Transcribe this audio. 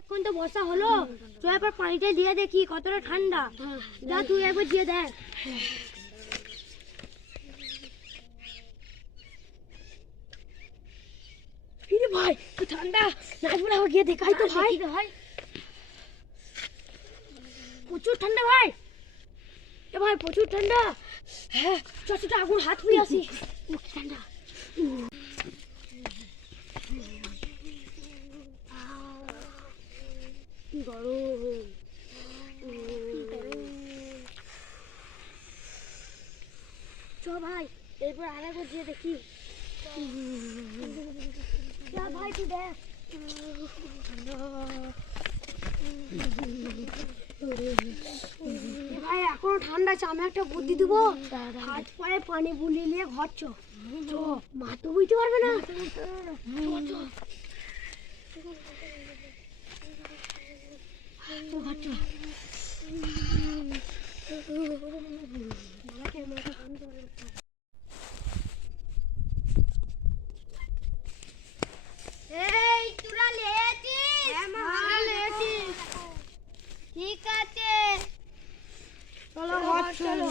এখন তো বর্ষা হলো, চল এবার পানিতে দিয়ে দেখি কতটা ঠান্ডা। যা তুই একবার দিয়ে দেখ। ভাই কি ঠান্ডা, নাজবুল গিয়ে দেখাই তো ভাই। প্রচুর ঠান্ডা ভাই, এ ভাই প্রচুর ঠান্ডা। হ্যাঁ চল চল আগুন হাত ধুয়ে আসি। ঠান্ডা গরম। চ ভাই এরপর আরেকবার দিয়ে দেখি। ভাই তুই দেখ ভাই এখনো ঠান্ডা আছে, আমি একটা বুদ্ধি দিব। হাত পায়ে পানি বুলিয়ে নিয়ে ঘর চ, মা তো বুঝতে পারবে না। এই তোরা লেটিস? হ্যাঁ মা লেটিস। ঠিক আছে চলো ঘর চলো।